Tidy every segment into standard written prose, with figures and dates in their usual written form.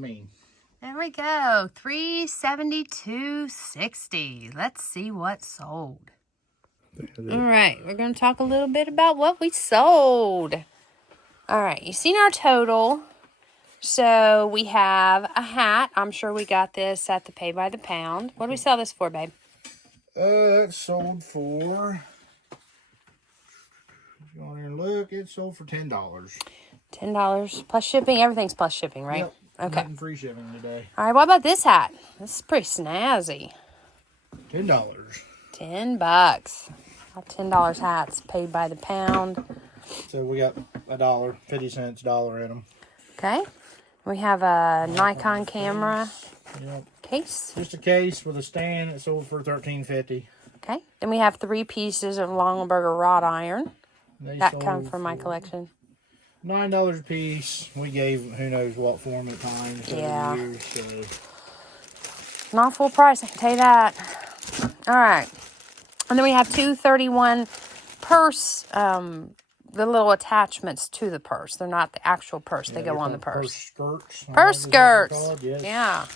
There we go. $372.60. Let's see what sold. All right, we're going to talk a little bit about what we sold. All right, you've seen our total. So we have a hat. I'm sure we got this at the pay by the pound. What do we sell this for, babe? It sold for, if you go in there and look, it sold for $10. $10 plus shipping. Everything's plus shipping, right? Yep. Okay. Nothing free shipping today. All right, what about this hat? This is pretty snazzy. $10. $10. Our $10 hats paid by the pound. So we got $1, 50 cents, $1 in them. Okay. We have a Nikon camera case. Just a case with a stand. It sold for $13.50. Okay. Then we have 3 pieces of Longaberger wrought iron. That come from my collection. $9 a piece. We gave who knows what form at times. Yeah. Years, so. Not full price, I can tell you that. All right. And then we have 231 purse, the little attachments to the purse. They're not the actual purse. They go on the purse. Purse skirts. Purse skirts. Yes. Yeah.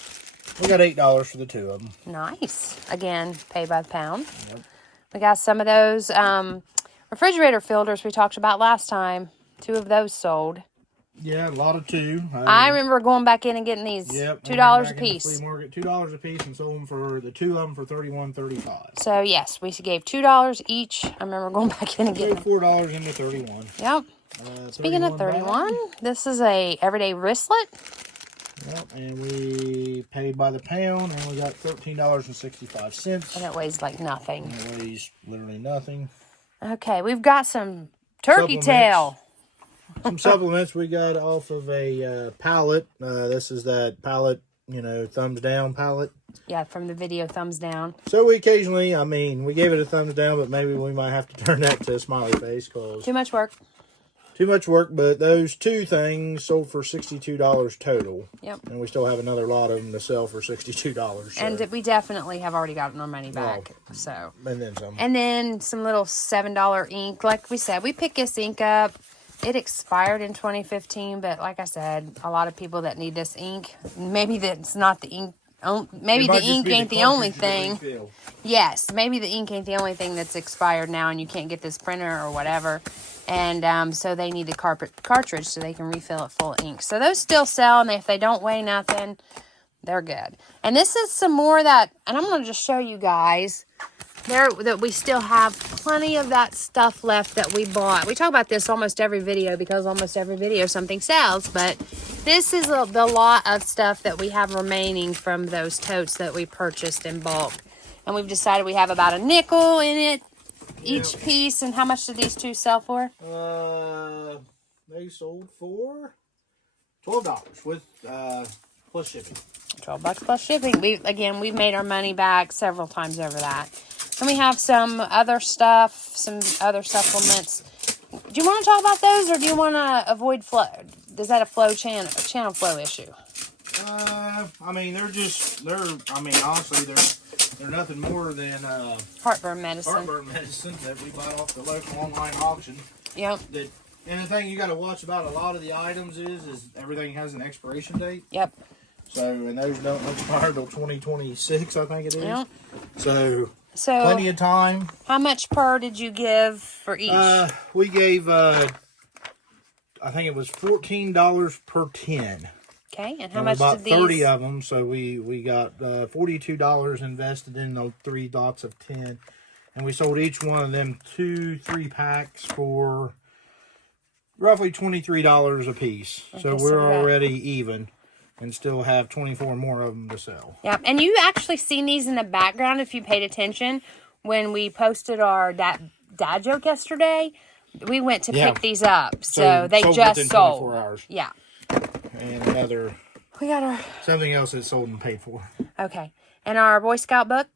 We got $8 for the 2 of them. Nice. Again, pay by the pound. Yep. We got some of those refrigerator filters we talked about last time. 2 of those sold. Yeah, a lot of 2. I remember going back in and getting these $2 a piece. Flea market, $2 a piece, and sold them for the 2 of them for $31.35. So yes, we gave $2 each. I remember going back in and getting $4 into 31. Yep. Speaking of 31, this is a everyday wristlet. Yep, and we paid by the pound, and we got $13.65. And it weighs like nothing. And it weighs literally nothing. Okay, we've got some turkey tail. Some supplements we got off of a pallet. This is that pallet, thumbs down pallet. Yeah, from the video, thumbs down. So we occasionally, we gave it a thumbs down, but maybe we might have to turn that to a smiley face. Too much work. Too much work, but those 2 things sold for $62 total. Yep. And we still have another lot of them to sell for $62. So. And we definitely have already gotten our money back. So. And then some. And then some little $7 ink. Like we said, we picked this ink up. It expired in 2015, but like I said, a lot of people that need this ink, maybe that's not the ink. Maybe the ink ain't the only thing. Yes, maybe the ink ain't the only thing that's expired now and you can't get this printer or whatever. And so they need the cartridge so they can refill it full of ink. So those still sell, and if they don't weigh nothing, they're good. And this is some more that, and I'm going to just show you guys that we still have plenty of that stuff left that we bought. We talk about this almost every video because almost every video something sells, but this is the lot of stuff that we have remaining from those totes that we purchased in bulk. And we've decided we have about a nickel in it each piece. And how much did these 2 sell for? They sold for $12 with plus shipping. $12 plus shipping. We've made our money back several times over that. And we have some other stuff, some other supplements. Do you want to talk about those, or do you want to avoid flow? Is that a channel flow issue? Honestly, they're nothing more than heartburn medicine. Heartburn medicine that we bought off the local online auction. Yep. And the thing you got to watch about a lot of the items is everything has an expiration date. Yep. So, and those don't expire till 2026, I think it is. Yep. So plenty of time. How much per did you give for each? We gave, I think it was $14 per 10. Okay, and how much did these? We bought 30 of them, so we got $42 invested in those 3 lots of 10. And we sold each one of them 3 packs for roughly $23 a piece. Okay, so we're already even and still have 24 more of them to sell. Yep, and you actually seen these in the background if you paid attention. When we posted our dad joke yesterday, we went to pick these up. So they just sold. 24 hours. Yeah. And another. We got something else that's sold and paid for. Okay. And our Boy Scout book?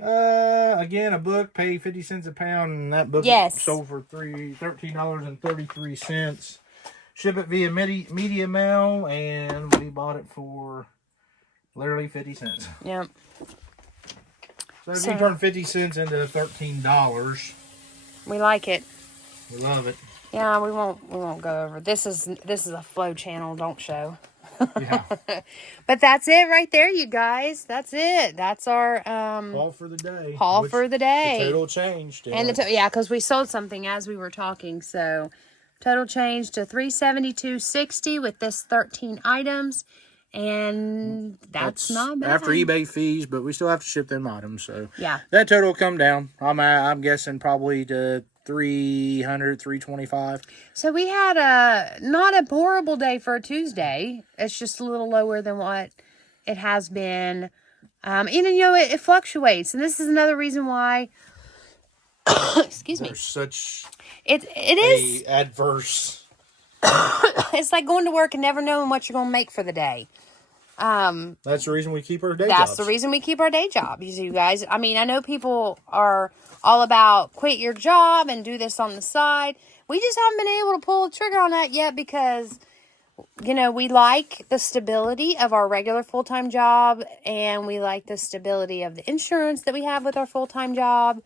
Again, a book paid 50 cents a pound, and that book sold for $13.33. Ship it via media mail, and we bought it for literally 50 cents. Yep. So if you turn 50 cents into $13, we like it. We love it. Yeah, we won't go over. This is a flow channel, don't show. Yeah. But that's it right there, you guys. That's it. That's our Haul for the day. haul for the day. The total changed. And yeah, because we sold something as we were talking. So total change to $372.60 with this 13 items. And that's not bad. After eBay fees, but we still have to ship them items. So Yeah. that total will come down. I'm guessing probably to 300, 325. So we had not a horrible day for a Tuesday. It's just a little lower than what it has been. And it fluctuates. And this is another reason why, excuse me. There's such It is adverse. It's like going to work and never knowing what you're going to make for the day. That's the reason we keep our day That's jobs. the reason we keep our day jobs, you guys. I mean, I know people are all about quit your job and do this on the side. We just haven't been able to pull the trigger on that yet because, we like the stability of our regular full-time job and we like the stability of the insurance that we have with our full-time job.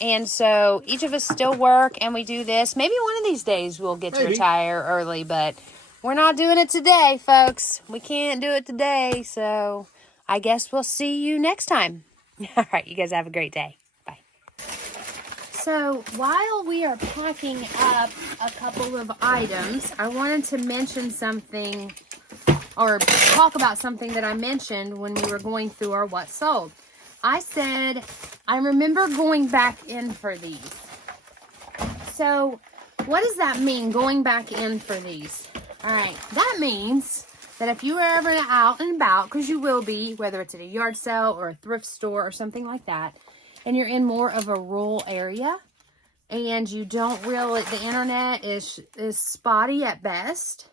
And so each of us still work and we do this. Maybe one of these days we'll get to retire early, but we're not doing it today, folks. We can't do it today. So I guess we'll see you next time. All right, you guys have a great day. Bye. So while we are packing up a couple of items, I wanted to mention something or talk about something that I mentioned when we were going through our what sold. I said, I remember going back in for these. So what does that mean, going back in for these? All right, that means that if you are ever out and about, because you will be, whether it's at a yard sale or a thrift store or something like that, and you're in more of a rural area, and you don't really, the internet is spotty at best,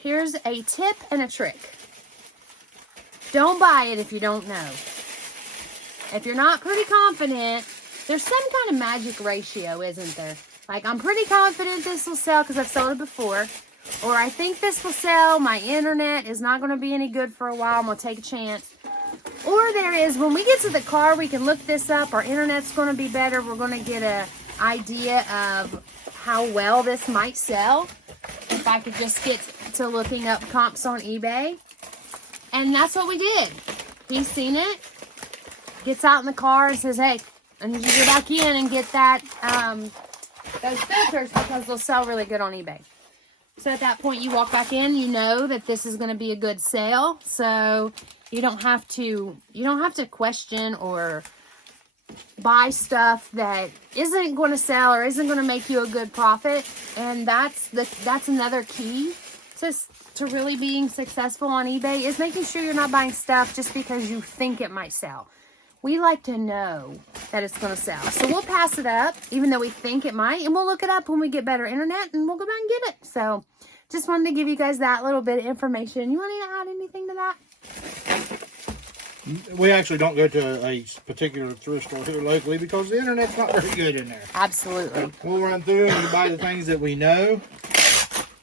here's a tip and a trick. Don't buy it if you don't know. If you're not pretty confident, there's some kind of magic ratio, isn't there? Like, I'm pretty confident this will sell because I've sold it before. Or I think this will sell. My internet is not going to be any good for a while. I'm going to take a chance. Or there is, when we get to the car, we can look this up. Our internet's going to be better. We're going to get an idea of how well this might sell. If I could just get to looking up comps on eBay. And that's what we did. He's seen it. Gets out in the car and says, hey, I need you to go back in and get that, those filters because they'll sell really good on eBay. So at that point, you walk back in, you know that this is going to be a good sale. So you don't have to question or buy stuff that isn't going to sell or isn't going to make you a good profit. And that's another key to really being successful on eBay is making sure you're not buying stuff just because you think it might sell. We like to know that it's going to sell. So we'll pass it up, even though we think it might, and we'll look it up when we get better internet, and we'll go back and get it. So just wanted to give you guys that little bit of information. You want to add anything to that? We actually don't go to a particular thrift store here locally because the internet's not very good in there. Absolutely. We'll run through and we buy the things that we know,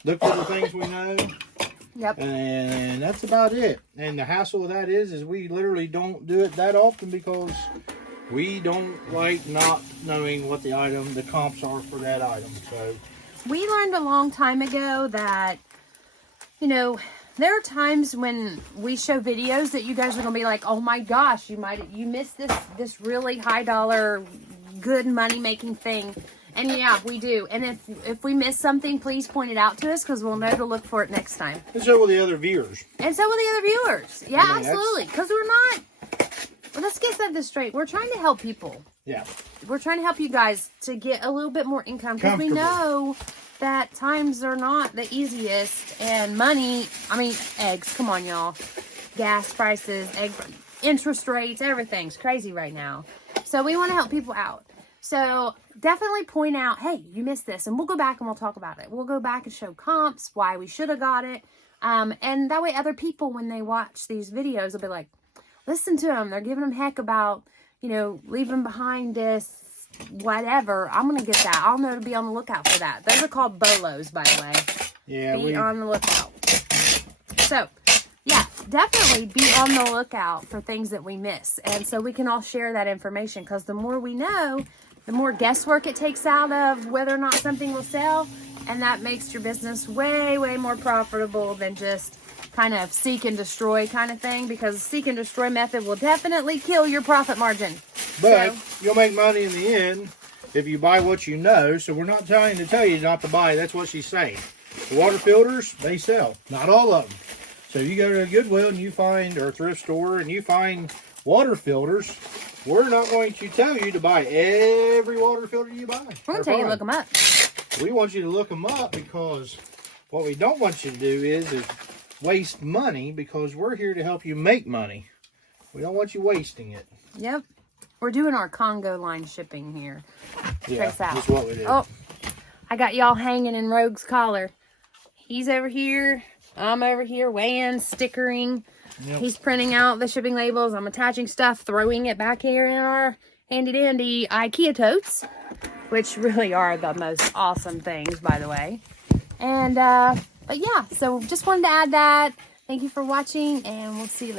look for the things we know. Yep. And that's about it. And the hassle of that is we literally don't do it that often because we don't like not knowing what the comps are for that item. So we learned a long time ago that, there are times when we show videos that you guys are going to be like, oh my gosh, you missed this really high dollar, good money making thing. And yeah, we do. And if we miss something, please point it out to us because we'll know to look for it next time. And so will the other viewers. And so will the other viewers. Yeah, absolutely. Because let's get this straight. We're trying to help people. Yeah. We're trying to help you guys to get a little bit more income because we know that times are not the easiest and eggs, come on y'all. Gas prices, interest rates, everything's crazy right now. So we want to help people out. So definitely point out, hey, you missed this, and we'll go back and we'll talk about it. We'll go back and show comps, why we should have got it. And that way other people, when they watch these videos, will be like, listen to them. They're giving them heck about, leaving behind this, whatever. I'm going to get that. I'll know to be on the lookout for that. Those are called bolos, by the way. Yeah. Be on the lookout. So, yeah, definitely be on the lookout for things that we miss. And so we can all share that information because the more we know, the more guesswork it takes out of whether or not something will sell. And that makes your business way, way more profitable than just kind of seek and destroy kind of thing, because the seek and destroy method will definitely kill your profit margin. But you'll make money in the end if you buy what you know. So we're not trying to tell you not to buy. That's what she's saying. The water filters, they sell. Not all of them. So you go to a Goodwill and you find, or a thrift store, and you find water filters. We're not going to tell you to buy every water filter you buy. We're going to tell you to look them up. We want you to look them up, because what we don't want you to do is waste money, because we're here to help you make money. We don't want you wasting it. Yep. We're doing our Congo line shipping here. Yeah, Check this out. that's what we do. Oh, I got y'all hanging in Rogue's collar. He's over here. I'm over here weighing, stickering. Yep. He's printing out the shipping labels. I'm attaching stuff, throwing it back here in our handy dandy IKEA totes, which really are the most awesome things, by the way. And, but yeah, so just wanted to add that. Thank you for watching, and we'll see you later.